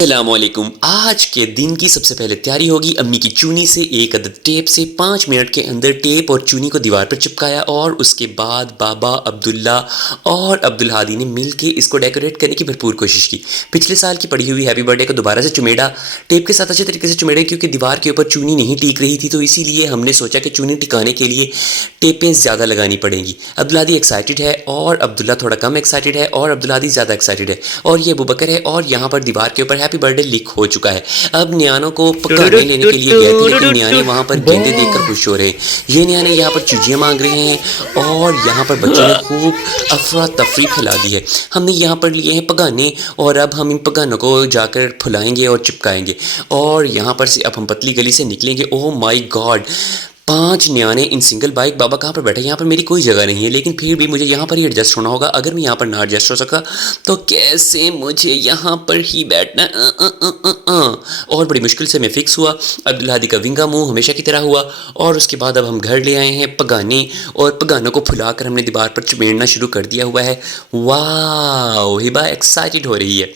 अस्सलामुअलैकुम। आज के दिन की सबसे पहले तैयारी होगी अम्मी की चूनी से एक अदद टेप से 5 मिनट के अंदर टेप और चूनी को दीवार पर चिपकाया और उसके बाद बाबा अब्दुल्ला और अब्दुल हादी ने मिलके इसको डेकोरेट करने की भरपूर कोशिश की। पिछले साल की पड़ी हुई हैप्पी बर्थडे को दोबारा से चुमेड़ा, टेप के साथ अच्छे तरीके से चुमेड़ा क्योंकि दीवार के ऊपर चूनी नहीं टिक रही थी, तो इसीलिए हमने सोचा कि चूनी टिकाने के लिए टेपें ज़्यादा लगानी पड़ेंगी। अब्दुल हादी एक्साइटेड है और अब्दुल्ला थोड़ा कम एक्साइटेड है और अब्दुल हादी ज़्यादा एक्साइटेड है और ये अबू बकर है और यहाँ पर दीवार के ऊपर हैप्पी बर्थडे लिख हो चुका है। अब न्यानों को पकाने लेने के लिए गए थे लेकिन न्याने वहाँ पर गेंदे देखकर खुश हो रहे हैं। ये न्याने यहाँ पर चुजियाँ मांग रहे हैं और यहाँ पर बच्चों ने खूब अफरा तफरी फैला दी है। हमने यहाँ पर लिए हैं पगाने और अब हम इन पगानों को जाकर फुलाएंगे और चिपकाएंगे और यहाँ पर से अब हम पतली गली से निकलेंगे। ओह माय गॉड, 5 न्याने इन सिंगल बाइक। बाबा कहाँ पर बैठे? यहाँ पर मेरी कोई जगह नहीं है लेकिन फिर भी मुझे यहाँ पर ही एडजस्ट होना होगा। अगर मैं यहाँ पर ना एडजस्ट हो सका तो कैसे मुझे यहाँ पर ही बैठना। और बड़ी मुश्किल से मैं फिक्स हुआ। अब्दुल हादी का विंगा मुंह हमेशा की तरह हुआ और उसके बाद अब हम घर ले आए हैं पगाने और पगानों को फुलाकर हमने दीवार पर चमेड़ना शुरू कर दिया हुआ है। वाह, हिबा एक्साइटेड हो रही है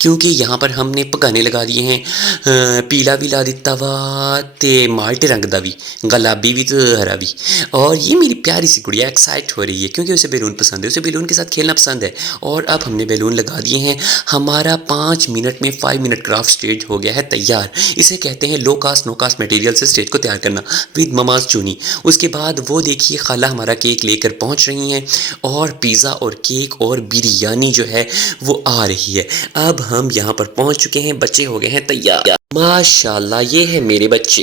क्योंकि यहाँ पर हमने पगाने लगा दिए हैं पीला भी ला दिता वा ते माल्टे रंग का भी, गुलाबी भी तो हरा भी। और ये मेरी प्यारी सी गुड़िया एक्साइट हो रही है क्योंकि उसे बैलून पसंद है, उसे बैलून के साथ खेलना पसंद है। और अब हमने बैलून लगा दिए हैं। हमारा 5 मिनट में 5 मिनट क्राफ्ट स्टेज हो गया है तैयार। इसे कहते हैं लो कास्ट नो कास्ट मटेरियल से स्टेज को तैयार करना विद ममाज चूनी। उसके बाद वो देखिए खाला हमारा केक लेकर पहुँच रही हैं और पिज़्ज़ा और केक और बिरयानी जो है वो आ रही है। अब हम यहाँ पर पहुँच चुके हैं, बच्चे हो गए हैं तैयार। माशाल्लाह, ये है मेरे बच्चे।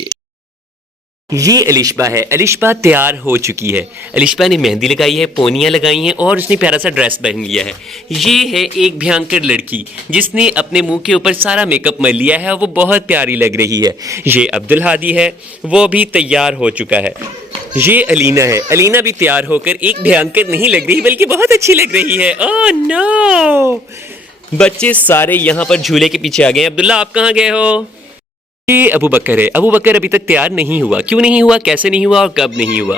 ये अलिशबा है, अलिशबा तैयार हो चुकी है। अलिशबा ने मेहंदी लगाई है, पोनियाँ लगाई हैं और उसने प्यारा सा ड्रेस पहन लिया है। ये है एक भयंकर लड़की जिसने अपने मुंह के ऊपर सारा मेकअप मल लिया है और वो बहुत प्यारी लग रही है। ये अब्दुल हादी है, वो भी तैयार हो चुका है। ये अलीना है, अलीना भी तैयार होकर एक भयंकर नहीं लग रही बल्कि बहुत अच्छी लग रही है। ओह नो, बच्चे सारे यहाँ पर झूले के पीछे आ गए हैं। अब्दुल्ला आप कहाँ गए हो? ये अबू बकर है। अबू बकर अभी तक तैयार नहीं हुआ। क्यों नहीं हुआ, कैसे नहीं हुआ और कब नहीं हुआ?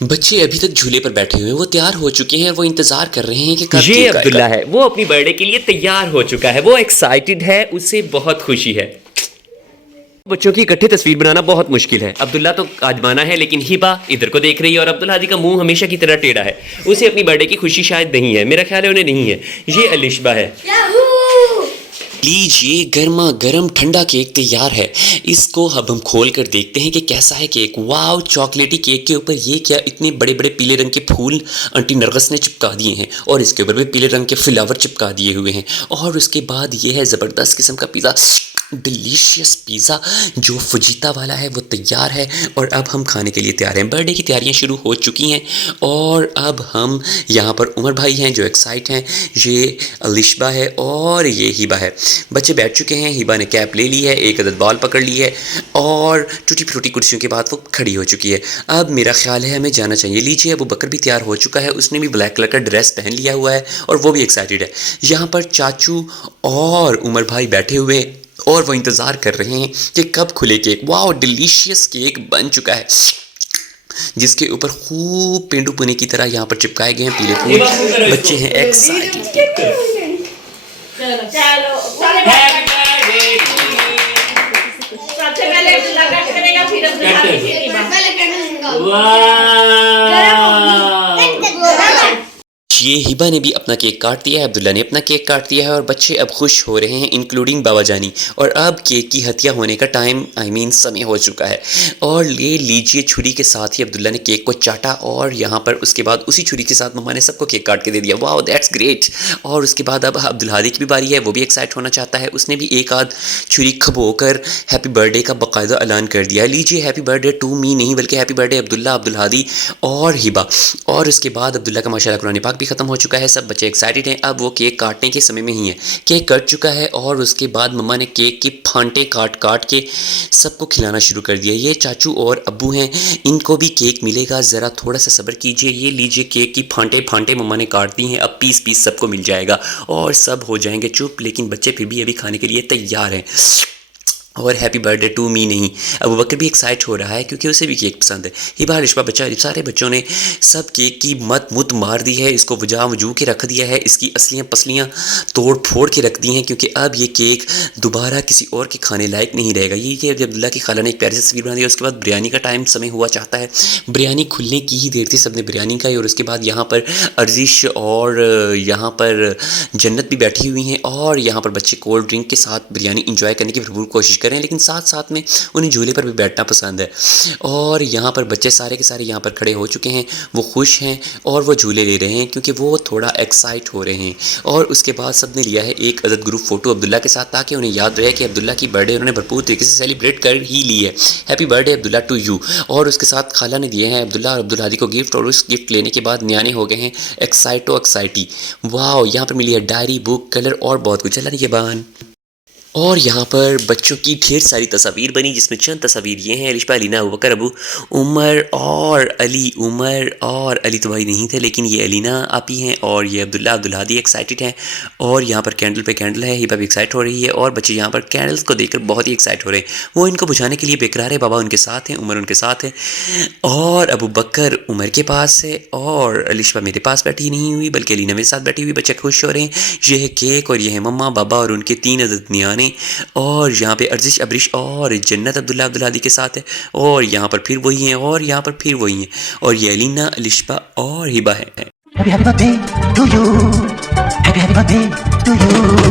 बच्चे अभी तक झूले पर बैठे हुए हैं, वो तैयार हो चुके हैं, वो इंतजार कर रहे हैं कि कब। ये अब्दुल्ला है, वो अपनी बर्थडे के लिए तैयार हो चुका है, वो एक्साइटेड है, उसे बहुत खुशी है। बच्चों की इकट्ठे तस्वीर बनाना बहुत मुश्किल है। अब्दुल्ला तो आजमाना है लेकिन हिबा इधर को देख रही है और अब्दुल हादी का मुंह हमेशा की तरह टेढ़ा है। उसे अपनी बर्थडे की खुशी शायद नहीं है, मेरा ख्याल है उन्हें नहीं है। ये अलिशबा है। लीजिए, गर्मा गर्म ठंडा केक तैयार है। इसको अब हम खोल कर देखते हैं कि कैसा है केक। वाव, चॉकलेटी केक के ऊपर ये क्या इतने बड़े बड़े पीले रंग के फूल आंटी नरगस ने चिपका दिए हैं और इसके ऊपर भी पीले रंग के फ्लावर चिपका दिए हुए हैं। और उसके बाद ये है ज़बरदस्त किस्म का पिज़्ज़ा, डिलीशियस पिज़्ज़ा जो फजीता वाला है, वो तैयार है और अब हम खाने के लिए तैयार हैं। बर्थडे की तैयारियां शुरू हो चुकी हैं और अब हम यहाँ पर उमर भाई हैं जो एक्साइट हैं, ये अलिशबा है और ये हिबा है। बच्चे बैठ चुके हैं, हिबा ने कैप ले ली है, एक अदद बॉल पकड़ ली है और टूटी फ्रूटी कुर्सियों के बाद वो खड़ी हो चुकी है। अब मेरा ख्याल है हमें जाना चाहिए। लीजिए, अबू बकर भी तैयार हो चुका है, उसने भी ब्लैक कलर का ड्रेस पहन लिया हुआ है और वो भी एक्साइटेड है। यहाँ पर चाचू और उमर भाई बैठे हुए और वो इंतज़ार कर रहे हैं कि कब खुले केक। वाह, डिलीशियस केक बन चुका है जिसके ऊपर खूब पेंडू पुने की तरह यहाँ पर चिपकाए गए हैं पीले फूल। बच्चे हैं एक्साइटेड। लीजिए हिबा ने भी अपना केक काट दिया है, अब्दुल्ला ने अपना केक काट दिया है और बच्चे अब खुश हो रहे हैं इंक्लूडिंग बाबा जानी। और अब केक की हत्या होने का टाइम समय हो चुका है। और ये लीजिए छुरी के साथ ही अब्दुल्ला ने केक को चाटा और यहाँ पर उसके बाद उसी छुरी के साथ मम्मा ने सबको केक काट के दे दिया। Wow that's great. और उसके बाद अब अब्दुल हादी की भी बारी है, वो भी एक्साइट होना चाहता है। उसने भी एक आध छुरी खबोकर हैप्पी बर्थडे का बाकायदा ऐलान कर दिया। लीजिए हैप्पी बर्थडे टू मी नहीं बल्कि हैप्पी बर्थडे अब्दुल्ला, अब्दुल हादी और हिबा। और उसके बाद अब्दुल्ला का माशाल्लाह कुरान पाक भी ख़त्म हो चुका है। सब बच्चे एक्साइटेड हैं। अब वो केक काटने के समय में ही है। केक कट चुका है और उसके बाद मम्मा ने केक की फांटे काट काट के सबको खिलाना शुरू कर दिया। ये चाचू और अब्बू हैं, इनको भी केक मिलेगा, ज़रा थोड़ा सा सब्र कीजिए। ये लीजिए केक की फांटे फांटे मम्मा ने काट दी हैं। अब पीस पीस सबको मिल जाएगा और सब हो जाएंगे चुप। लेकिन बच्चे फिर भी अभी खाने के लिए तैयार हैं। और हैप्पी बर्थडे टू मी नहीं, अबू बकर भी एक्साइट हो रहा है क्योंकि उसे भी केक पसंद है। हिबा रिश्वा बच्चा सारे बच्चों ने सब केक की मुत मार दी है, इसको वजह वजू के रख दिया है, इसकी असलियाँ पसलियाँ तोड़ फोड़ के रख दी हैं क्योंकि अब ये केक दोबारा किसी और के खाने लायक नहीं रहेगा। ये कि अब्दुल्ला की खाला ने एक प्यारी सी तस्वीर बना दी। उसके बाद बिरयानी का समय हुआ चाहता है। बिरयानी खुलने की ही देर थी, सबने बिरयानी खाई। और उसके बाद यहाँ पर अर्जिश और यहाँ पर जन्नत भी बैठी हुई हैं और यहाँ पर बच्चे कोल्ड ड्रिंक के साथ बिरयानी इंजॉय करने की भरपूर कोशिश करें, लेकिन साथ साथ में उन्हें झूले पर भी बैठना पसंद है। और यहाँ पर बच्चे सारे के सारे यहाँ पर खड़े हो चुके हैं, वो खुश हैं और वो झूले ले रहे हैं क्योंकि वो थोड़ा एक्साइट हो रहे हैं। और उसके बाद सबने लिया है एक अदद ग्रुप फ़ोटो अब्दुल्ला के साथ ताकि उन्हें याद रहे कि अब्दुल्ला की बर्थडे उन्होंने भरपूर तरीके से सेलिब्रेट कर ही ली है। Happy birthday Abdullah to you. और उसके साथ खाला ने दिए हैं अब्दुल्ला और अब्दुल हादी को गिफ्ट और उस गिफ्ट लेने के बाद न्याने हो गए हैं एक्साइटी। वाह, यहाँ पर मिली है डायरी, बुक, कलर और बहुत कुछ। अल्लाह निगहबान। और यहाँ पर बच्चों की ढेर सारी तस्वीर बनी जिसमें चंद तस्वीर ये हैं अलिशा, अलीना, अबू बकर, अबू उमर और अली। उमर और अली तो भाई नहीं थे लेकिन ये अलीना आपी हैं और ये अब्दुल्ला, अब्दुल हादी एक्साइटेड हैं। और यहाँ पर कैंडल पे कैंडल है, हिबा भी एक्साइट हो रही है और बच्चे यहाँ पर कैंडल्स को देखकर बहुत ही एक्साइट हो रहे हैं। वो इनको बुझाने के लिए बेकरार है। बाबा उनके साथ हैं, उमर उनके साथ है और अबू बकर उमर के पास है और अलिशा मेरे पास बैठी नहीं हुई बल्कि अलीना मेरे साथ बैठी हुई। बच्चे खुश हो रहे हैं। ये है केक और ये है मम्मा, बाबा और उनके 3 अदद नियाने। और यहाँ पे अर्जिश, अबरिश और जन्नत अब्दुल्ला, अब्दुल हादी के साथ है। और यहाँ पर फिर वही हैं और यहाँ पर फिर वही हैं और ये अलीना, अलिशा और हिबा है। Happy birthday to you. Happy birthday to you.